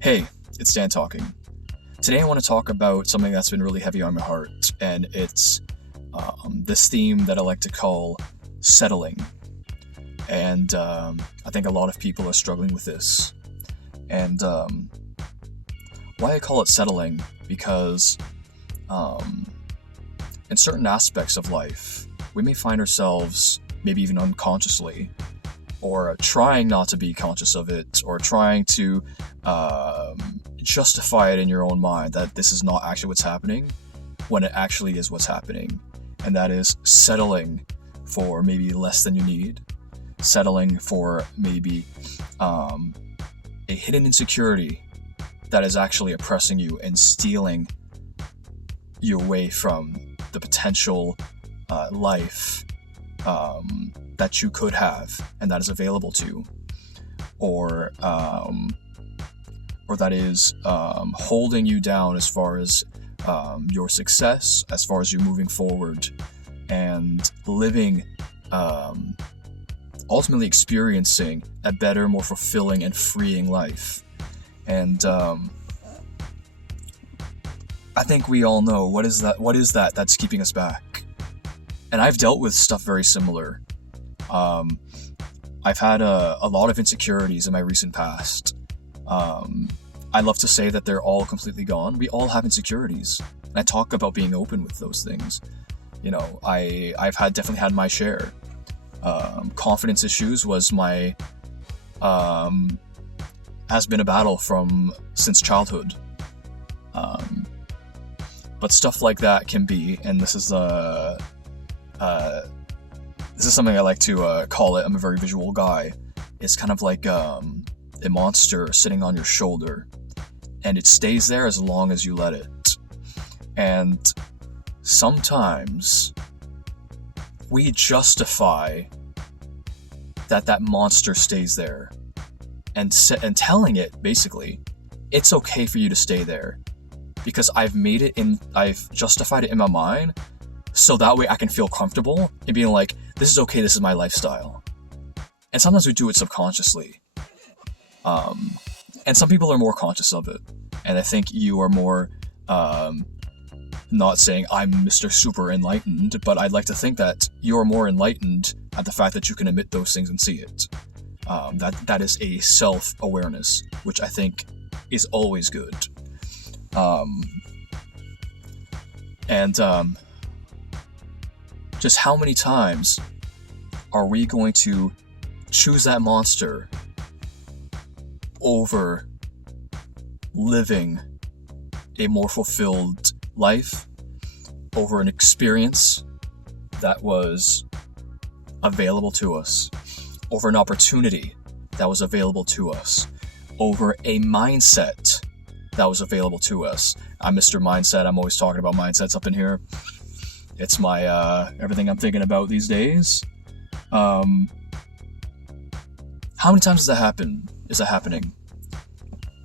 Hey, it's Dan talking. Today I want to talk about something that's been really heavy on my heart, and it's this theme that I like to call settling. And I think a lot of people are struggling with this. And why I call it settling, because in certain aspects of life, we may find ourselves, maybe even unconsciously, or trying not to be conscious of it, or trying to justify it in your own mind that this is not actually what's happening, when it actually is what's happening. And that is settling for maybe less than you need, settling for maybe a hidden insecurity that is actually oppressing you and stealing you away from the potential life that you could have and that is available to you, or that is holding you down as far as your success, as far as you moving forward and living, ultimately experiencing a better, more fulfilling and freeing life. And I think we all know what is that that's keeping us back. And I've dealt with stuff very similar. I've had a lot of insecurities in my recent past. I love to say that they're all completely gone. We all have insecurities. And I talk about being open with those things. You know, I've definitely had my share. Confidence issues was my has been a battle since childhood. But stuff like that can be, and this is something I like to call it. I'm a very visual guy. It's kind of like a monster sitting on your shoulder, and it stays there as long as you let it. And sometimes we justify that monster stays there, and telling it basically, it's okay for you to stay there because I've justified it in my mind, so that way I can feel comfortable in being like, this is okay, this is my lifestyle. And sometimes we do it subconsciously. And some people are more conscious of it. And I think you are more, not saying I'm Mr. Super Enlightened, but I'd like to think that you're more enlightened at the fact that you can admit those things and see it. That is a self-awareness, which I think is always good. Just how many times are we going to choose that monster over living a more fulfilled life, over an experience that was available to us, over an opportunity that was available to us, over a mindset that was available to us? I'm Mr. Mindset. I'm always talking about mindsets up in here. It's my everything I'm thinking about these days. How many times does that happen? Is that happening?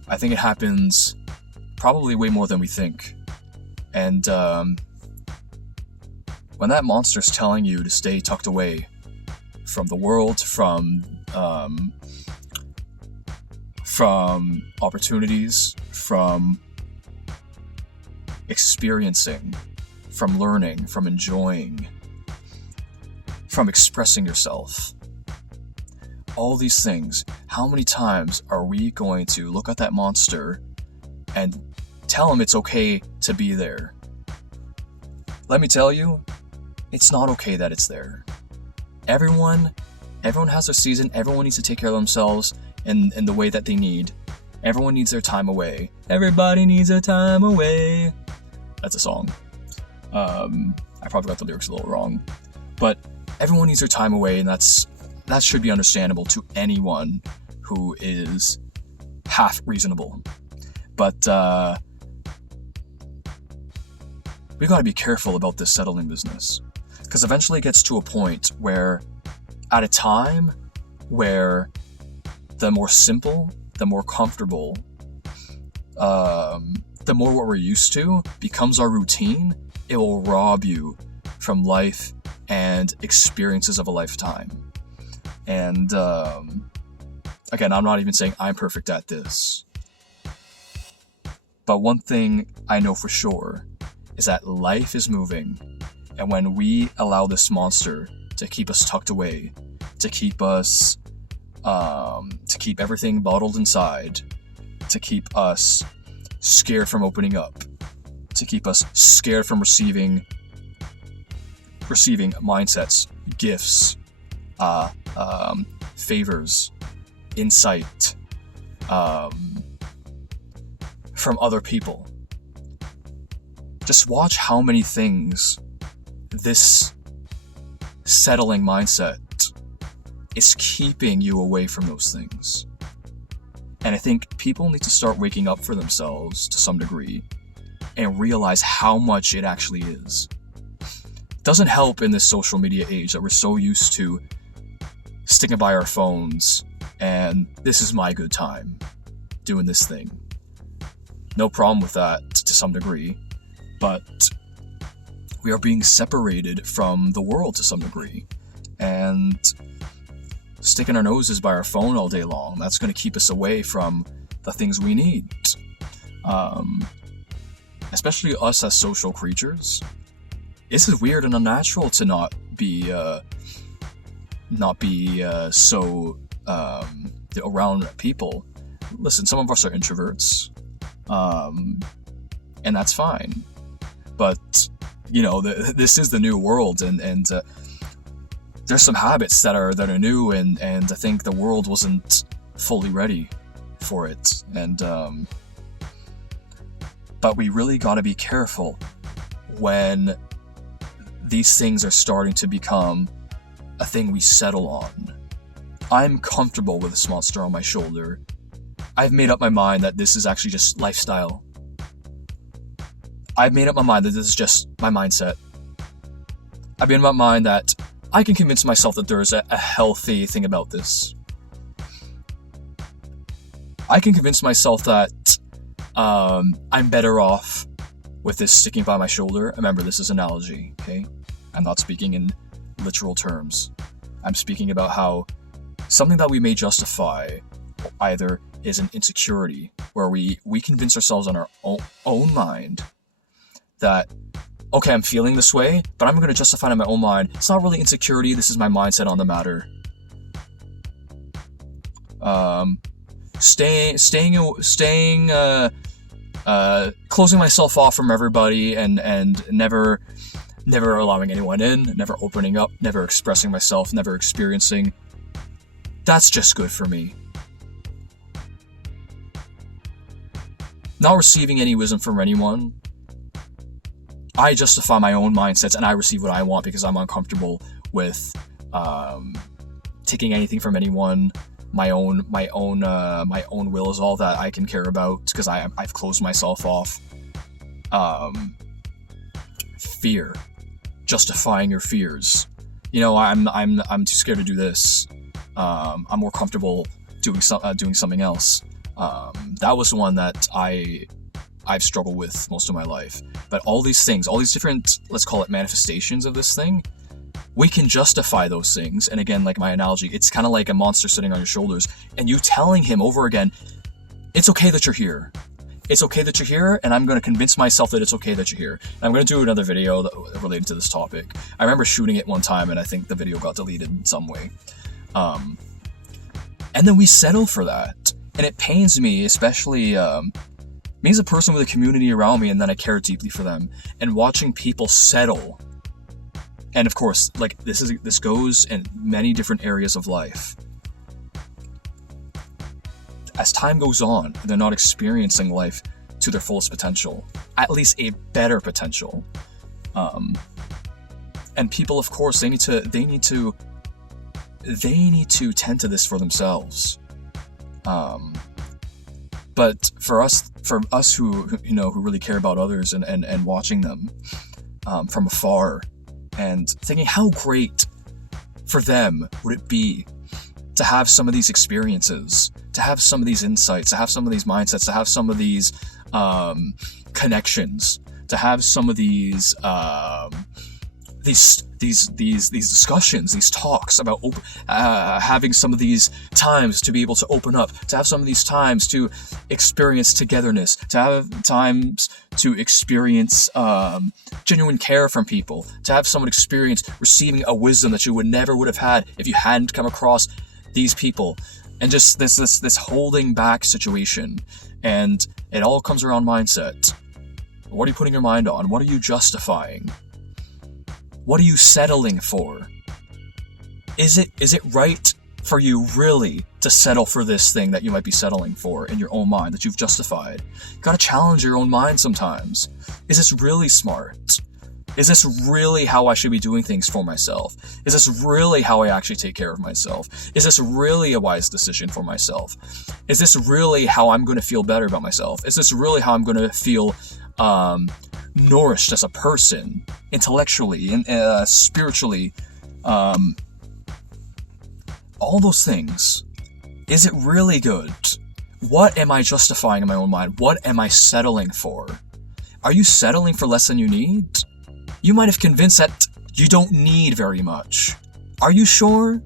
I think it happens probably way more than we think. And when that monster's telling you to stay tucked away from the world, from opportunities, from experiencing, from learning, from enjoying, from expressing yourself, all these things, how many times are we going to look at that monster and tell him it's okay to be there? Let me tell you, it's not okay that it's there. Everyone has their season. Everyone needs to take care of themselves in the way that they need. Everyone needs their time away. Everybody needs their time away. That's a song. I probably got the lyrics a little wrong. But everyone needs their time away, and that should be understandable to anyone who is half reasonable. But we gotta be careful about this settling business, because eventually it gets to a point where, at a time where the more simple, the more comfortable, the more what we're used to becomes our routine, it will rob you from life and experiences of a lifetime. And again, I'm not even saying I'm perfect at this, But one thing I know for sure is that life is moving, and when we allow this monster to keep us tucked away, to keep us, to keep everything bottled inside, to keep us scared from opening up, to keep us scared from receiving mindsets, gifts, favors, insight, from other people. Just watch how many things this settling mindset is keeping you away from those things. And I think people need to start waking up for themselves to some degree and realize how much it actually is. It doesn't help in this social media age that we're so used to sticking by our phones and this is my good time doing this thing. No problem with that to some degree, but we are being separated from the world to some degree, and sticking our noses by our phone all day long, that's going to keep us away from the things we need. Especially us as social creatures. This is weird and unnatural to not be so around people. Listen, some of us are introverts, and that's fine. But this is the new world, and there's some habits that are new, and I think the world wasn't fully ready for it. And but we really got to be careful when these things are starting to become a thing we settle on. I'm comfortable with this monster on my shoulder. I've made up my mind that this is actually just lifestyle. I've made up my mind that this is just my mindset. I've made up my mind that I can convince myself that there's a healthy thing about this. I can convince myself that I'm better off with this sticking by my shoulder. Remember, this is analogy, okay? I'm not speaking in literal terms. I'm speaking about how something that we may justify either is an insecurity, where we convince ourselves on our own mind that, okay, I'm feeling this way, but I'm going to justify it in my own mind. It's not really insecurity, this is my mindset on the matter. Closing myself off from everybody and never allowing anyone in, never opening up, never expressing myself, never experiencing. That's just good for me. Not receiving any wisdom from anyone. I justify my own mindsets and I receive what I want because I'm uncomfortable with taking anything from anyone. My own will is all that I can care about because I've closed myself off. Fear, justifying your fears. I'm too scared to do this. I'm more comfortable doing something else. That was the one that I've struggled with most of my life. But all these things, all these different, let's call it manifestations of this thing, we can justify those things. And again, like my analogy, it's kind of like a monster sitting on your shoulders and you telling him over again, it's okay that you're here. It's okay that you're here, and I'm going to convince myself that it's okay that you're here. And I'm going to do another video related to this topic. I remember shooting it one time, and I think the video got deleted in some way. And then we settle for that. And it pains me, especially me as a person with a community around me, and then I care deeply for them. And watching people settle. And of course, like this goes in many different areas of life. As time goes on, they're not experiencing life to their fullest potential, at least a better potential. And people, of course, they need to tend to this for themselves. But for us who really care about others and watching them from afar and thinking how great for them would it be to have some of these experiences, to have some of these insights, to have some of these mindsets, to have some of these connections, to have some of these these discussions, these talks about having some of these times to be able to open up, to have some of these times to experience togetherness, to have times to experience genuine care from people, to have someone experience receiving a wisdom that you would have had if you hadn't come across these people, and just this holding back situation. And it all comes around mindset. What are you putting your mind on? What are you justifying? What are you settling for? Is it right for you really to settle for this thing that you might be settling for in your own mind that you've justified? You gotta challenge your own mind sometimes. Is this really smart? Is this really how I should be doing things for myself? Is this really how I actually take care of myself? Is this really a wise decision for myself? Is this really how I'm going to feel better about myself? Is this really how I'm going to feel nourished as a person, intellectually and spiritually? All those things. Is it really good? What am I justifying in my own mind? What am I settling for? Are you settling for less than you need? You might have convinced that you don't need very much. Are you sure?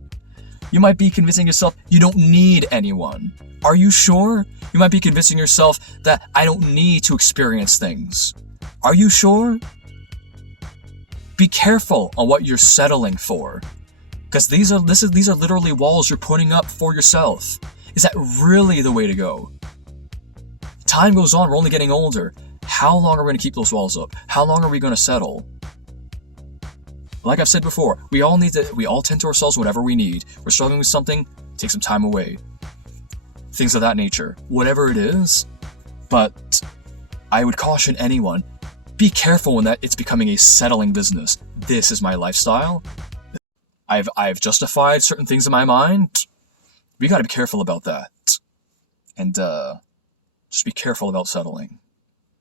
You might be convincing yourself you don't need anyone. Are you sure? You might be convincing yourself that I don't need to experience things. Are you sure? Be careful on what you're settling for, because these are literally walls you're putting up for yourself. Is that really the way to go? Time goes on, we're only getting older. How long are we going to keep those walls up? How long are we going to settle? Like I've said before, we all tend to ourselves whatever we need. We're struggling with something, take some time away. Things of that nature. Whatever it is. But I would caution anyone, be careful when it's becoming a settling business. This is my lifestyle. I've justified certain things in my mind. We gotta be careful about that. And just be careful about settling.